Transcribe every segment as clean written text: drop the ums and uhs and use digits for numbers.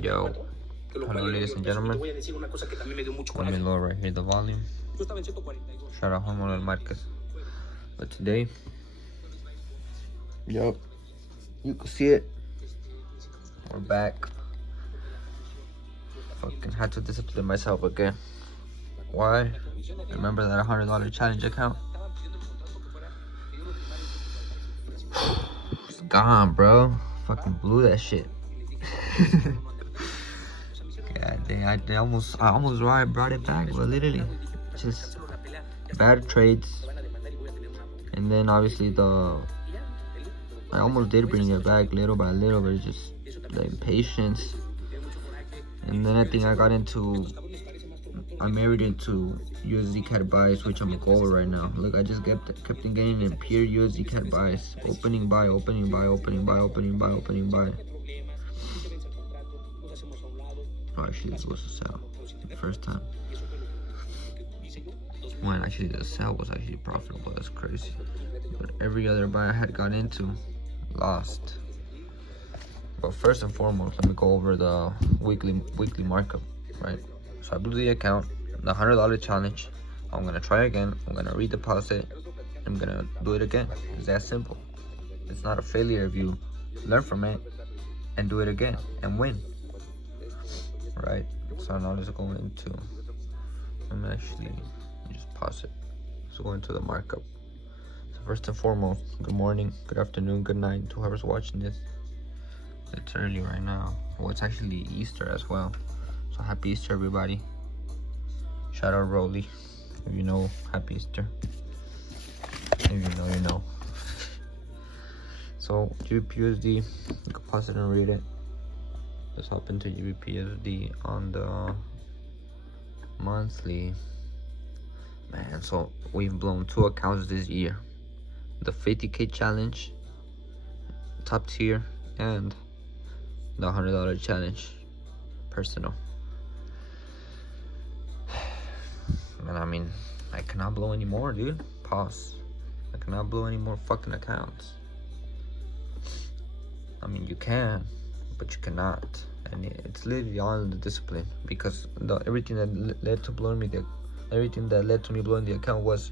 Yo, hello ladies and gentlemen. Let me lower right here the volume. Shout out Homo and Marcus. But today, yo, you can see it. We're back. Fucking had to discipline myself again. Why? Remember that $100 challenge account? It's gone, bro. Fucking blew that shit. God dang, I almost brought it back, but literally, just bad trades, and then obviously I almost did bring it back little by little, but it's just the impatience, and then I think I married into USD cat buys, which I'm gonna go over right now. Look, I just kept on getting in pure USD cat buys, opening buy, opening buy, opening buy, opening buy, opening buy. Oh, actually, this was a sell the first time. When actually the sell was actually profitable. That's crazy. But every other buy I had got into, lost. But first and foremost, let me go over the weekly markup, right? So I blew the account, the $100 challenge. I'm gonna try again. I'm gonna redeposit. I'm gonna do it again. It's that simple. It's not a failure if you learn from it and do it again and win. Right, so now let's go into, I'm actually just pause it. So go into the markup. So first and foremost, good morning, good afternoon, good night to whoever's watching this. It's early right now. Well, it's actually Easter as well. So happy Easter, everybody. Shout out Rolly. If you know, happy Easter. If you know, you know. So GBPUSD, you can pause it and read it. Let's hop into GBPUSD on the monthly. Man, so we've blown 2 accounts this year. The 50K challenge, top tier, and the $100 challenge, personal. And I mean, I cannot blow anymore, dude. Pause. I cannot blow any more fucking accounts. I mean, you can, but you cannot, and it's literally all in the discipline, because everything that led to me blowing the account was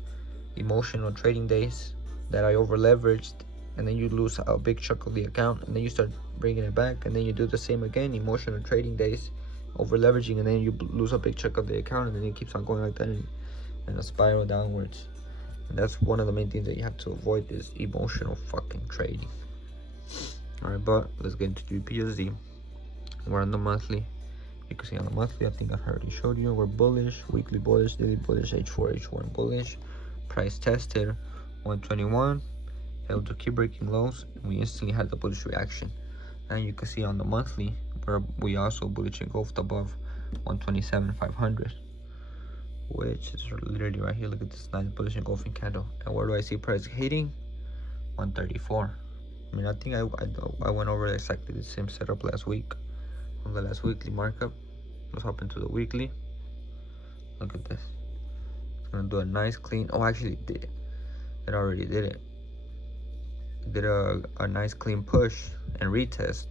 emotional trading days that I over leveraged, and then you lose a big chunk of the account, and then you start bringing it back, and then you do the same again, emotional trading days, over leveraging, and then you lose a big chunk of the account, and then it keeps on going like that in a spiral downwards. And that's one of the main things that you have to avoid, is emotional fucking trading. Alright, but let's get into GBPUSD. We're on the monthly. You can see on the monthly, I think I already showed you, we're bullish, weekly bullish, daily bullish, H4, H1 bullish. Price tested 121, failed to keep breaking lows, and we instantly had the bullish reaction. And you can see on the monthly, where we also bullish engulfed above 127,500, which is literally right here. Look at this nice bullish engulfing candle. And where do I see price hitting? 134. I mean, I think I went over exactly the same setup last week on the last weekly markup. Let's hop into the weekly. Look at this. It's gonna do a nice clean. Oh, actually it did. It already did it. It did a nice clean push and retest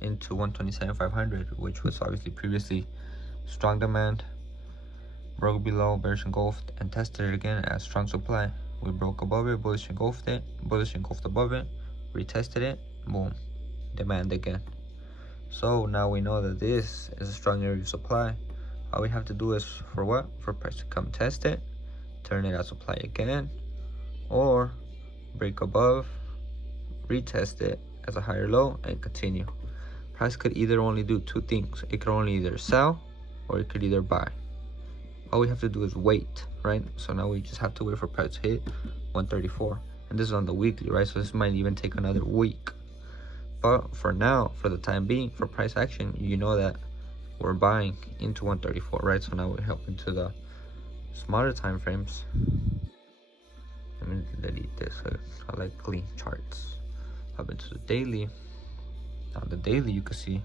into 127,500, which was obviously previously strong demand. Broke below, bearish engulfed, and tested it again as strong supply. We broke above it, bullish engulfed it, bullish engulfed above it, retested it, boom, demand again. So now we know that this is a strong area of supply. All we have to do is for price to come test it, turn it as supply again, or break above, retest it as a higher low, and continue. Price could either only do 2 things. It could only either sell, or it could either buy. All we have to do is wait, right? So now we just have to wait for price to hit 134, and this is on the weekly, right? So this might even take another week. But for now, for the time being, for price action, you know that we're buying into 134, right? So now we help into the smaller time frames. Let me delete this. I like clean charts. Up into the daily. On the daily, you can see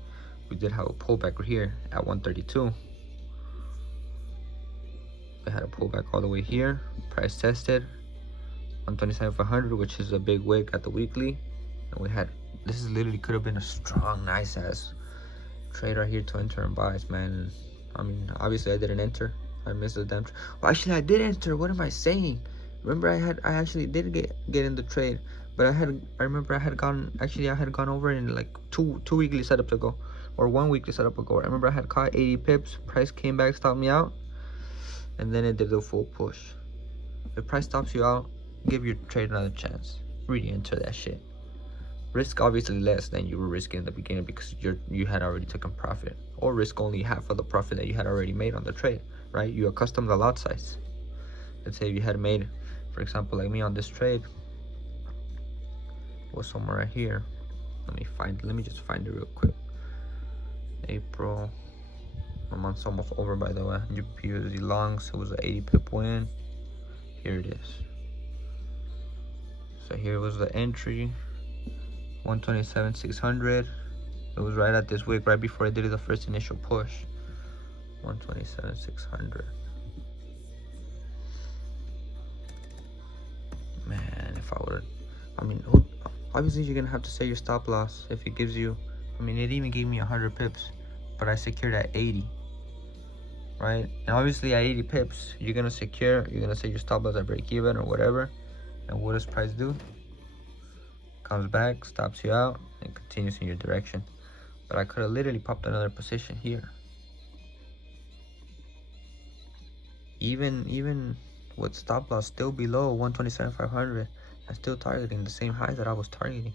we did have a pullback right here at 132. We had a pullback all the way here. Price tested 127,500, which is a big wick at the weekly, and we had This is literally could have been a strong, nice ass trade right here to enter and buys, man. I mean, obviously I didn't enter. I missed the damn. Well, actually, I did enter. What am I saying? Remember, I actually did get in the trade, but I remember I had gone. Actually, I had gone over in like two weekly setups ago, or 1 weekly setup ago. I remember I had caught 80 pips. Price came back, stopped me out, and then it did the full push. If price stops you out, give your trade another chance. Really enter that shit. Risk obviously less than you were risking in the beginning because you had already taken profit, or risk only half of the profit that you had already made on the trade, right? You accustomed the lot size. Let's say you had made, for example, like me on this trade was somewhere right here. Let me just find it real quick. April, the month's almost over, by the way. UPUSD longs, it was an 80 pip win. Here it is. So here was the entry, 127,600. It was right at this wick, right before I did the first initial push. 127,600. Man, if I would, I mean, obviously you're gonna have to say your stop loss if it gives you. I mean, it even gave me 100 pips, but I secured at 80, right? And obviously at 80 pips, you're gonna say your stop loss at break even or whatever. And what does price do? Comes back, stops you out, and continues in your direction. But I could have literally popped another position here. Even with stop loss still below 127,500, I'm still targeting the same highs that I was targeting.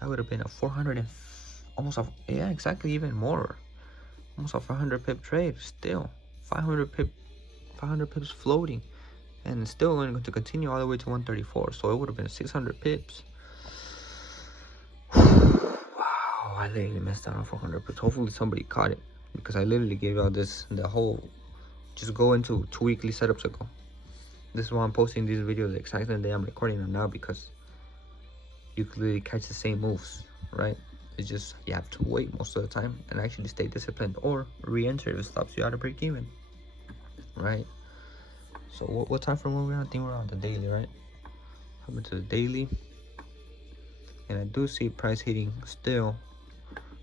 That would have been a 400 and almost a, yeah, exactly, even more. Almost a 500 pip trade. Still 500 pips floating, and it's still going to continue all the way to 134. So it would have been 600 pips. Wow, I literally missed out on 400 pips. Hopefully somebody caught it, because I literally gave out the whole, just go into 2 weekly setups ago. This is why I'm posting these videos exactly the day I'm recording them now, because you could literally catch the same moves, right? It's just you have to wait most of the time and actually stay disciplined, or re-enter if it stops you out of break even, right? So what time frame were we on? I think we're on the daily, right? Hop into the daily, and I do see price hitting still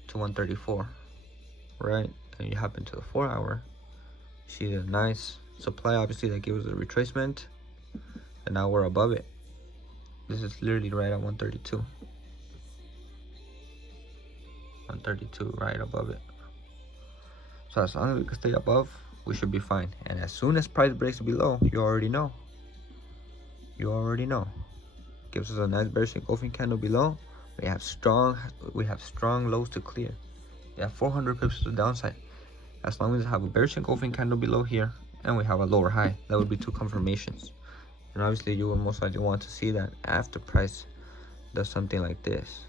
to 134, right? And you hop into the 4 hour, you see the nice supply, obviously that gives us a retracement, and now we're above it. This is literally right at 132. 132, right above it. So as long as we can stay above, we should be fine. And as soon as price breaks below, you already know. Gives us a nice bearish engulfing candle below. We have strong lows to clear. We have 400 pips to the downside. As long as we have a bearish engulfing candle below here, and we have a lower high, that would be 2 confirmations. And obviously you will most likely want to see that after price does something like this.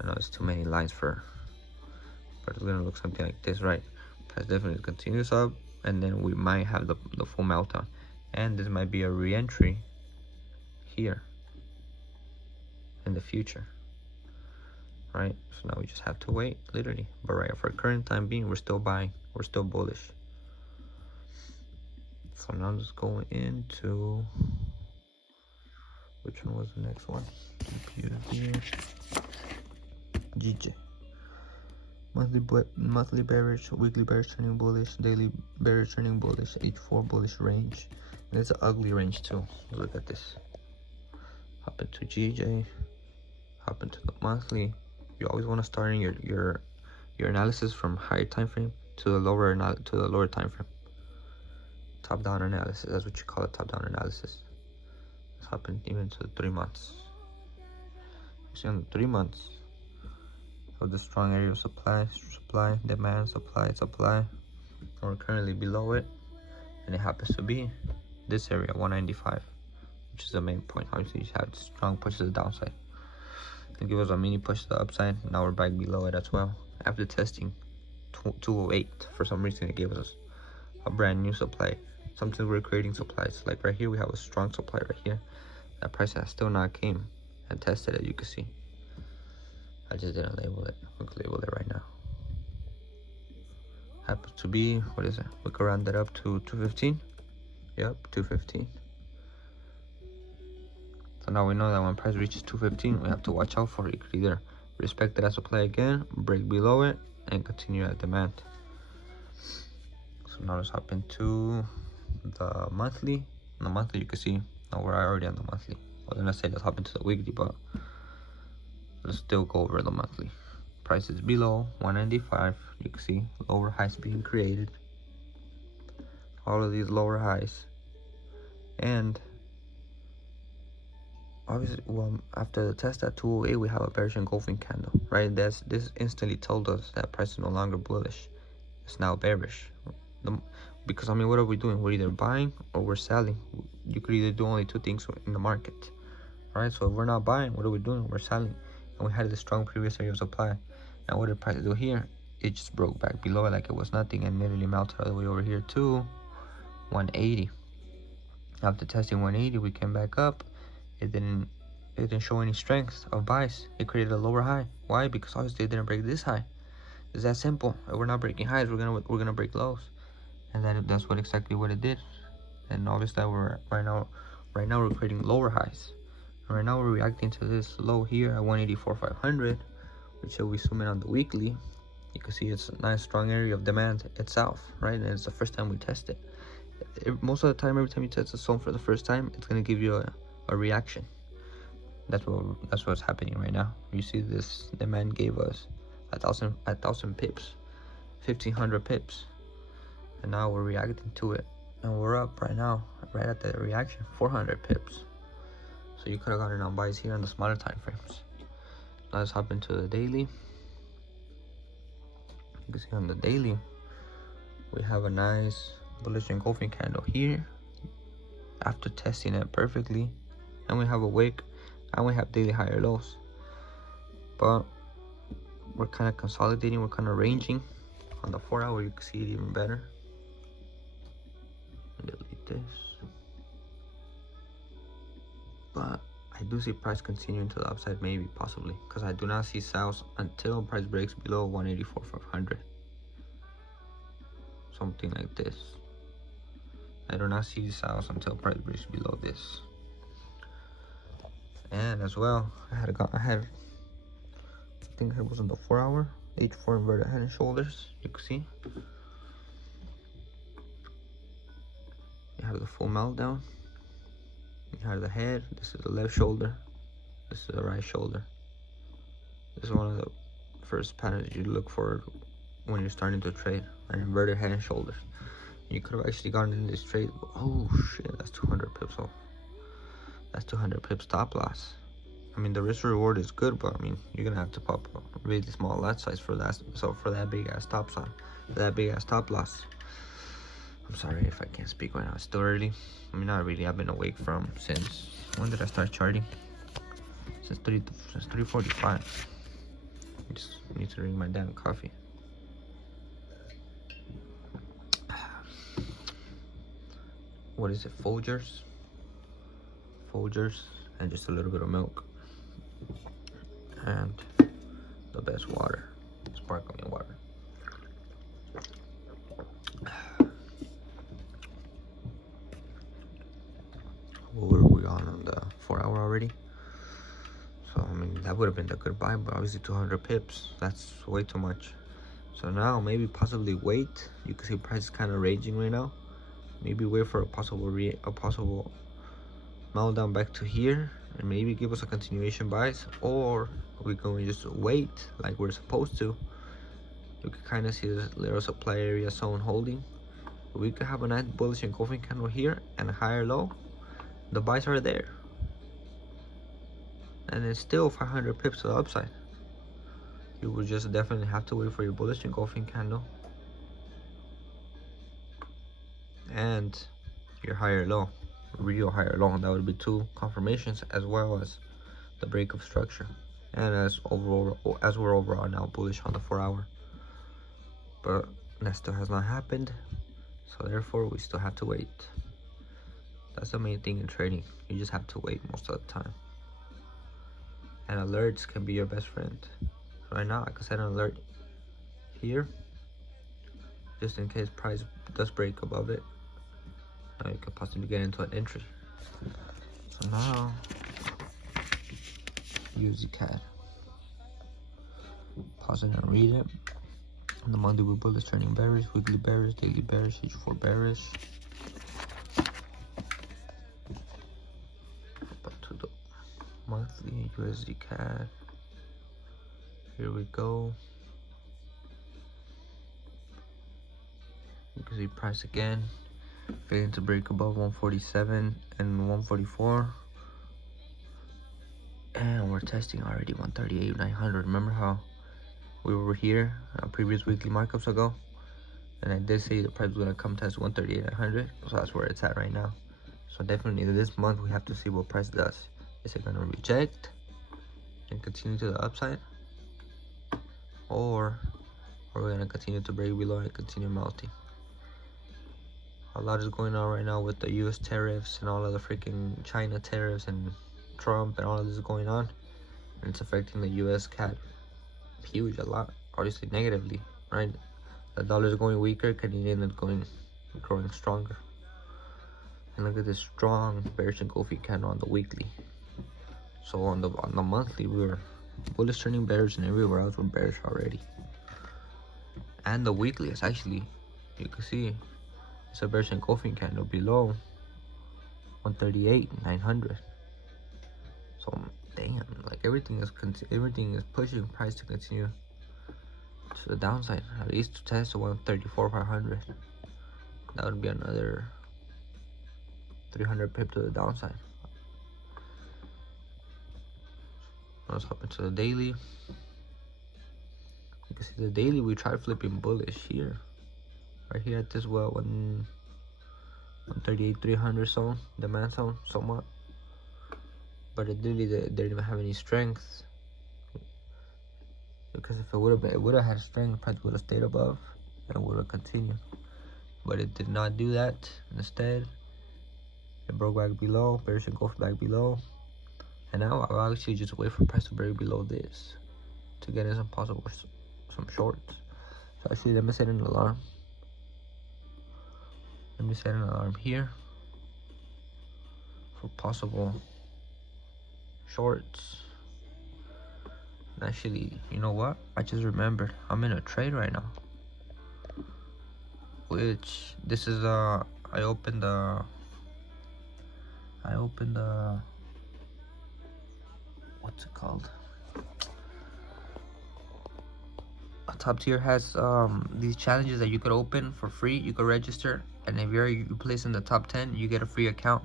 I know it's too many lines but it's gonna look something like this, right? Price definitely continues up, and then we might have the full meltdown, and this might be a re-entry here in the future, right? So now we just have to wait, literally. But right, for current time being, we're still buying, we're still bullish. So now I'm just going into, which one was the next one? GJ. Monthly bearish, weekly bearish turning bullish, daily bearish turning bullish, H4 bullish range. And it's an ugly range too. Look at this. Hop into GJ, hop into the monthly. You always want to start in your analysis from higher time frame to the lower time frame. Top down analysis, that's what you call it, top down analysis. Let's hop in even to the 3 months. See, on the 3 months of the strong area of supply, demand, supply. We're currently below it, and it happens to be this area, 195, which is the main point. Obviously you have strong push to the downside and give us a mini push to the upside. Now we're back below it as well. After testing 208, for some reason it gave us a brand new supply. Sometimes we're creating supplies, like right here we have a strong supply right here. That price has still not came and tested it, you can see. I just didn't label it. We can label it right now. Happens to be, what is it? We can round that up to 215. Yep, 215. So now we know that when price reaches 215, we have to watch out for it. You could either respect that supply again, break below it, and continue at demand. So now let's hop into the monthly. On the monthly, you can see now we're already on the monthly. Well, then let's say let's hop into the weekly, but let's still go over the monthly. Price is below 195. You can see lower highs being created. All of these lower highs, and obviously, well, after the test at 208, we have a bearish engulfing candle, right? This instantly told us that price is no longer bullish; it's now bearish. Because I mean, what are we doing? We're either buying or we're selling. You could either do only two things in the market, right? So if we're not buying, what are we doing? We're selling, and we had this strong previous area of supply. And what did price do here? It just broke back below it like it was nothing and literally melted all the way over here to 180. After testing 180, we came back up. It didn't show any strength of buys. It created a lower high. Why? Because obviously it didn't break this high. It's that simple. If we're not breaking highs, we're gonna break lows, and that's exactly what it did. And obviously we're right now we're creating lower highs. And right now we're reacting to this low here at 184,500, which if we zoom in on the weekly, you can see it's a nice strong area of demand itself, right? And it's the first time we test it. Most of the time, every time you test a zone for the first time, it's gonna give you a reaction. That's what's happening right now. You see this demand gave us a thousand pips, 1,500 pips, and now we're reacting to it, and we're up right now, right at the reaction, 400 pips. So you could have gotten on buys here on the smaller time frames. Now let's hop into the daily. You can see on the daily, we have a nice bullish engulfing candle here after testing it perfectly, and we have a wick, and we have daily higher lows, but we're kind of consolidating, we're kind of ranging. On the 4 hour, you can see it even better. Delete this, but I do see price continuing to the upside, maybe, possibly, because I do not see sales until price breaks below 184,500, something like this. I do not see sales until price breaks below this. And as well, I think it was on the 4 hour, H4 inverted head and shoulders. You can see you have the full meltdown. You have the head. This is the left shoulder. This is the right shoulder. This is one of the first patterns you look for when you're starting to trade, an inverted head and shoulders. You could have actually gotten in this trade. Oh shit, that's 200 pips off. That's 200 pips stop loss. I mean, the risk reward is good, but I mean, you're gonna have to pop a really small lot size for that. So for that big ass stop loss. I'm sorry if I can't speak right now. It's still early. I mean, not really. I've been awake since when did I start charting? Since 3:45. I just need to drink my damn coffee. What is it? Folgers, and just a little bit of milk. And the best water, sparkling water. What were we on the 4 hour already? So I mean, that would have been the good buy, but obviously 200 pips, that's way too much. So now maybe possibly wait. You can see price is kind of raging right now. Maybe wait for a possible meltdown back to here, and maybe give us a continuation buys, or we can just wait like we're supposed to. You can kind of see this little supply area zone holding. We could have a nice bullish engulfing candle here and a higher low. The buys are there, and it's still 500 pips to the upside. You would just definitely have to wait for your bullish engulfing candle and your higher low, real higher low. That would be two confirmations, as well as the break of structure, and as we're overall now bullish on the 4 hour. But that still has not happened, so therefore we still have to wait. That's the main thing in trading. You just have to wait most of the time, and alerts can be your best friend. Right now I can set an alert here just in case price does break above it. Now you could possibly get into an entry. So now USD CAD. Pause it and read it. On the Monday we bullish, turning bearish, weekly bearish, daily bearish, H4 bearish. Back to the monthly USD CAD. Here we go. You can see price again, failing to break above 147 and 144. And we're testing already 138,900. Remember how we were here on previous weekly markups ago? And I did say the price was gonna come test 138,900. So that's where it's at right now. So definitely this month we have to see what price does. Is it gonna reject and continue to the upside? Or are we gonna continue to break below and continue melting? A lot is going on right now with the US tariffs and all of the freaking China tariffs and Trump and all of this going on. And it's affecting the US CAD huge, a lot, obviously negatively, right? The dollar is going weaker, Canadian is growing stronger. And look at this strong bearish engulfing candle on the weekly. So on the monthly, we were bullish turning bearish, and everywhere else we're bearish already. And the weekly is actually, you can see, it's a bearish engulfing candle below 138,900. So damn, like everything is pushing price to continue to the downside, at least to test 134,500. That would be another 300 pip to the downside. Let's hop into the daily. You can see the daily we tried flipping bullish here, right here at this 138,300 zone, demand zone somewhat, but it really didn't even have any strength. Because if it would have had strength, price would have stayed above and would have continued. But it did not do that. Instead, it broke back below, bearish engulfed back below. And now I'll actually just wait for price to break below this to get in some shorts. So actually, let me set an alarm. Let me set an alarm here for possible shorts. And actually, you know what? I just remembered I'm in a trade right now. Which this is I opened the what's it called? A top tier has these challenges that you could open for free. You could register, and if you place in the top 10, you get a free account.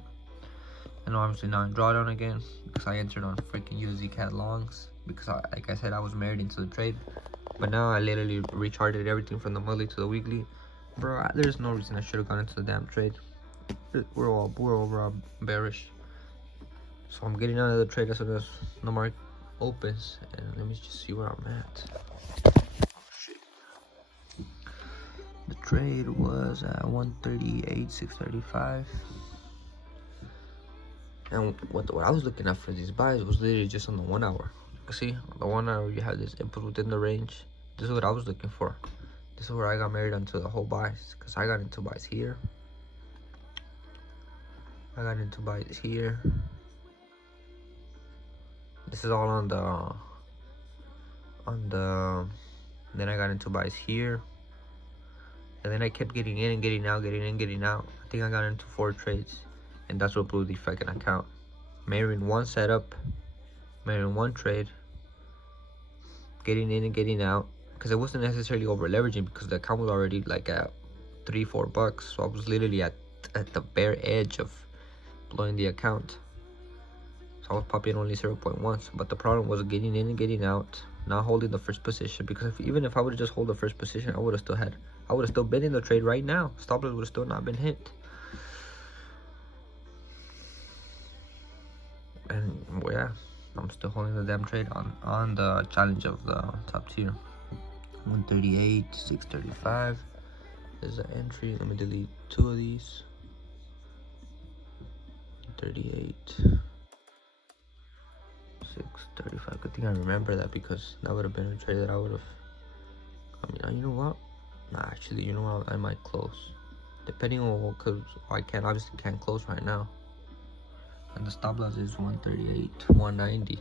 And obviously now in drawdown again because I entered on freaking USD CAD longs because like I said, I was married into the trade. But now I literally recharted everything from the monthly to the weekly. Bro, there's no reason I should have gone into the damn trade. We're overall bearish. So I'm getting out of the trade as soon as the market opens. And let me just see where I'm at. The trade was at 138,635. And what I was looking at for these buys was literally just on the 1 hour. See, on the 1 hour you have this input within the range. This is what I was looking for. This is where I got married onto the whole buys, because I got into buys here. I got into buys here. This is all on the then I got into buys here. And then I kept getting in and getting out, getting in, getting out. I think I got into 4 trades. And that's what blew the fucking account. Marrying one setup, marrying one trade, getting in and getting out. Because it wasn't necessarily over leveraging because the account was already like at $3-4. So I was literally at the bare edge of blowing the account. So I was popping only 0.1. But the problem was getting in and getting out, not holding the first position. Because even if I would have just hold the first position, I would have still been in the trade right now. Stop loss would have still not been hit. And well, yeah, I'm still holding the damn trade on the challenge of the top tier. 138,635 is the entry. Let me delete 2 of these. 38,635. Good thing I remember that because that would have been a trade that I would have. I mean, you know what? Nah, actually, you know what? I might close, depending on what, because I obviously can't close right now. And the stop loss is 138,190.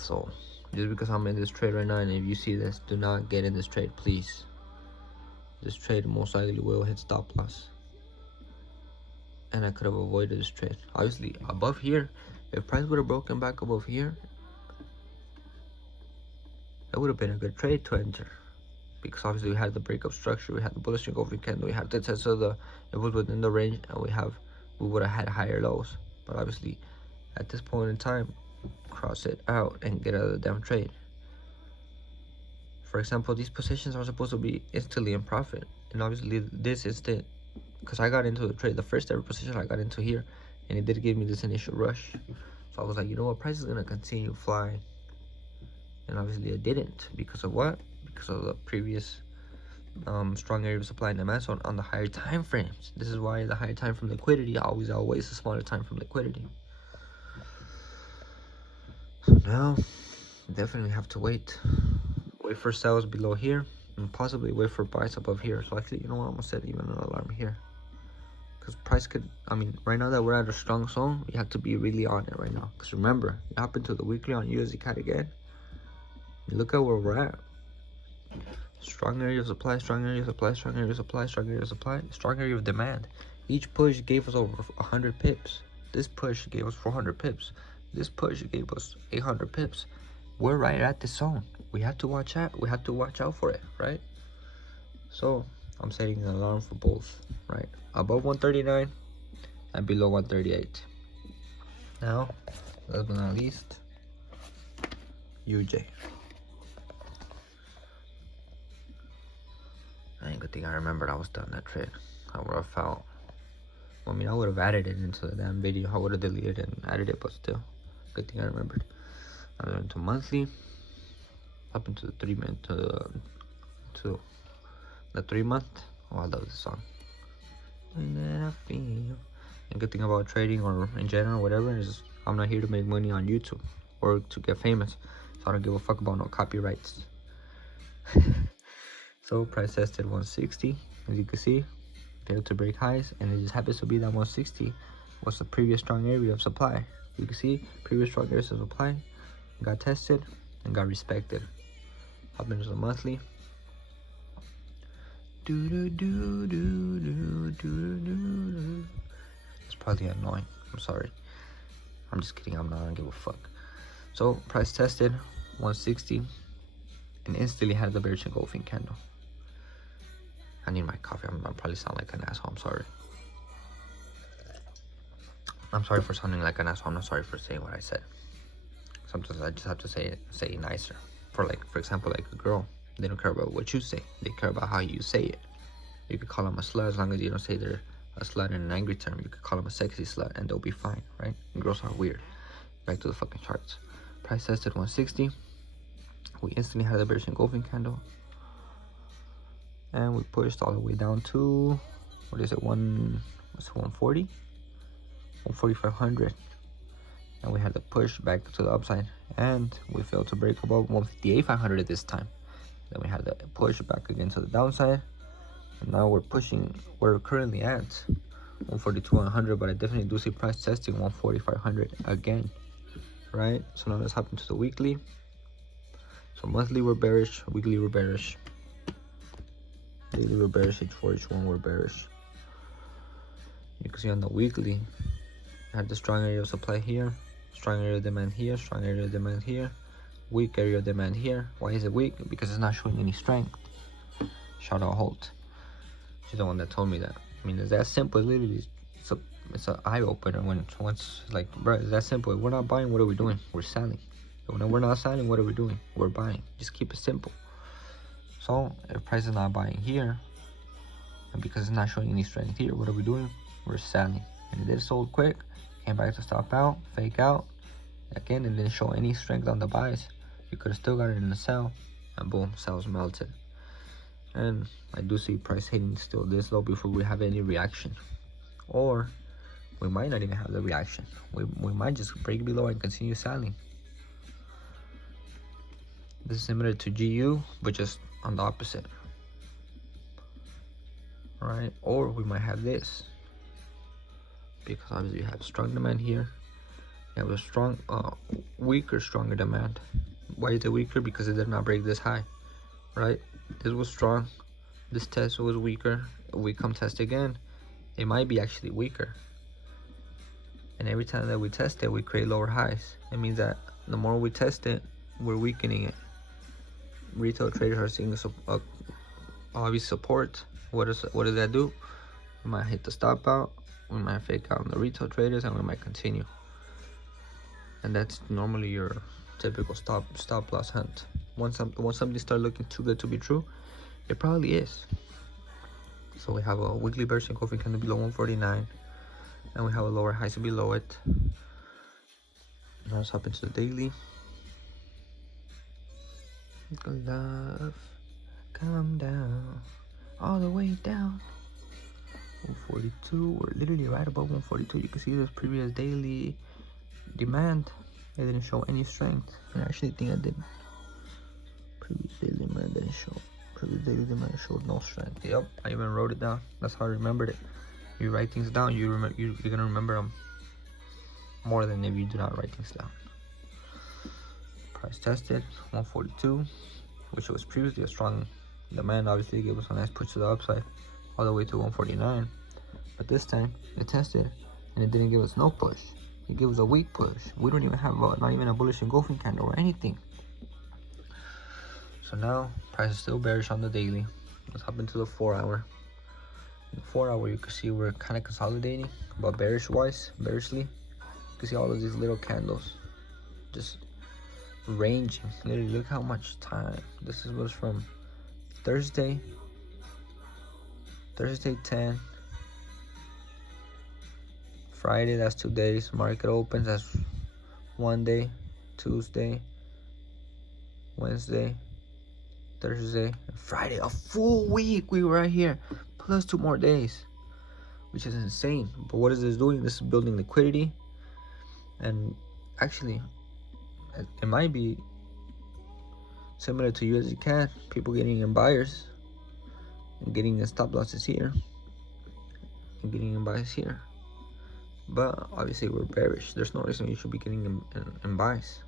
So just because I'm in this trade right now, and if you see this, do not get in this trade, please. This trade most likely will hit stop loss, and I could have avoided this trade. Obviously above here, if price would have broken back above here, that would have been a good trade to enter, because obviously we had the breakup structure, we had the bullish engulfing candle, we had the test of the, it was within the range, and we would have had higher lows. But obviously at this point in time, cross it out and get out of the damn trade. For example, these positions are supposed to be instantly in profit, and obviously this instant, because I got into the trade, the first ever position I got into here, and it did give me this initial rush. So I was like, you know what, price is gonna continue flying, and obviously it didn't. Because of what? Because of the previous strong area of supply and demand. So on the higher time frames, this is why the higher time frame liquidity always outweighs the smaller time frame liquidity. So now definitely have to wait for sales below here, and possibly wait for buys above here. So actually, you know what, I'm gonna set even an alarm here, because price could, I mean, right now that we're at a strong zone, we have to be really on it right now. Because remember, you hop into the weekly on USD CAD again, look at where we're at. Strong area of supply, strong area of supply, strong area of supply, strong area of supply, strong area of demand. Each push gave us over 100 pips. This push gave us 400 pips. This push gave us 800 pips. We're right at the zone. We have to watch out. We have to watch out for it, right? So I'm setting an alarm for both, right? Above 139 and below 138. Now, last but not least, UJ. I ain't good thing I remembered I was done that trade. I would have felt, I mean, I would have added it into the damn video. I would have deleted it and added it, but still, good thing I remembered. I went into monthly, up into the 3 month, to the 3 month. Oh, I love this song. And then I feel. And good thing about trading or in general, whatever, is I'm not here to make money on YouTube or to get famous. So I don't give a fuck about no copyrights. So price tested 160, as you can see, failed to break highs, and it just happens to be that 160 was the previous strong area of supply. You can see previous strong areas of supply got tested and got respected. Up into the monthly. It's probably annoying. I'm sorry. I'm just kidding. I'm not gonna give a fuck. So price tested 160 and instantly had the bearish engulfing candle. I need my coffee. I'm probably sound like an asshole. I'm sorry. I'm sorry for sounding like an asshole. I'm not sorry for saying what I said. Sometimes I just have to say it nicer. For example, like a girl, they don't care about what you say. They care about how you say it. You could call them a slut as long as you don't say they're a slut in an angry term. You could call them a sexy slut and they'll be fine, right? And girls are weird. Back to the fucking charts. Price tested 160. We instantly had the bearish engulfing candle. And we pushed all the way down to, what is it, 140? 14500. And we had to push back to the upside, and we failed to break above 158,500 at this time. Then we had to push back again to the downside, and now we're pushing. We're currently at 142,100, but I definitely do see price testing 14500 again, right? So now let's hop into the weekly. So monthly we're bearish, weekly we're bearish, daily we're bearish, H4, H1 we're bearish. You can see on the weekly, I had the strong area of supply here, strong area of demand here, strong area of demand here, weak area of demand here. Why is it weak? Because it's not showing any strength. Shout out Holt. She's the one that told me that. I mean, it's that simple. Literally, it's an eye opener when once like, bro, it's that simple. If we're not buying, what are we doing? We're selling. When we're not selling, what are we doing? We're buying. Just keep it simple. So if price is not buying here, and because it's not showing any strength here, what are we doing? We're selling. And it did sold quick, came back to stop out, fake out again, and didn't show any strength on the buys. You could have still got it in the sell, and boom, sales melted. And I do see price hitting still this low before we have any reaction, or we might not even have the reaction. We might just break below and continue selling. This is similar to GU, but just on the opposite, right? Or we might have this, because obviously you have strong demand here, you You have a strong, weaker, stronger demand. Why is it weaker? Because it did not break this high, right? This was strong. This test was weaker. If we come test again, it might be actually weaker. And every time that we test it, we create lower highs. It means that the more we test it, we're weakening it. Retail traders are seeing a obvious support. What does that do? We might hit the stop out. We might fake out on the retail traders, and we might continue. And that's normally your typical stop loss hunt. Once something starts looking too good to be true, it probably is. So we have a weekly bearish engulfing candle below 149, and we have a lower highs below it. Now let's hop into the daily. Love, come down, all the way down. 142. We're literally right above 142. You can see this previous daily demand. It didn't show any strength. I actually think I did. Previous daily demand didn't show. Previous daily demand showed no strength. Yep, I even wrote it down. That's how I remembered it. You write things down, you're gonna remember them more than if you do not write things down. Price tested 142, which was previously a strong demand. Obviously, it gave us a nice push to the upside, all the way to 149. But this time it tested, and it didn't give us no push. It gives a weak push. We don't even have not even a bullish engulfing candle or anything. So now price is still bearish on the daily. Let's hop into the 4-hour. In the 4-hour, you can see we're kind of consolidating, but bearishly. You can see all of these little candles just ranging. Literally, look how much time. This was from Thursday 10. Friday, that's 2 days. Market opens, that's 1 day. Tuesday, Wednesday, Thursday, Friday. A full week we were right here, plus 2 more days, which is insane. But what is this doing? This is building liquidity, and actually it might be similar to USD. People getting in buyers and getting in stop losses here and getting in buys here. But obviously we're bearish. There's no reason you should be getting in buys.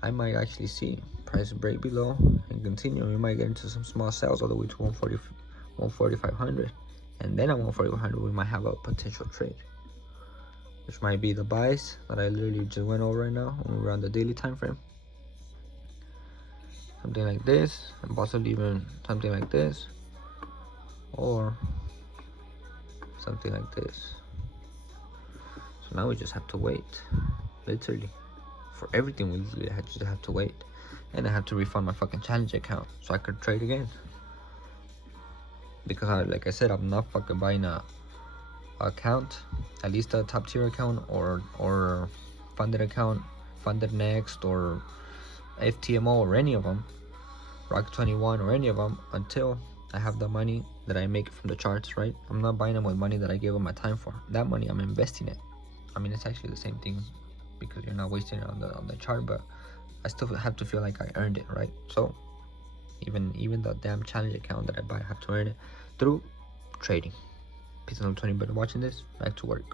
I might actually see price break below and continue. We might get into some small sales all the way to 14500, and then at 14500 we might have a potential trade, which might be the buys that I literally just went over right now when we're on the daily time frame. Something like this, and possibly even something like this, or something like this. So now we just have to wait, literally. For everything, we literally just have to wait. And I have to refund my fucking challenge account so I could trade again. Because like I said, I'm not fucking buying a account, at least a top tier account or funded account, funded next or FTMO or any of them, Rock 21 or any of them, until I have the money that I make from the charts, right? I'm not buying them with money that I gave them my time for. That money I'm investing it. I mean, it's actually the same thing, because you're not wasting it on the chart, but I still have to feel like I earned it, right? So even the damn challenge account that I buy, I have to earn it through trading. Peace and love to anybody watching this. Back to work.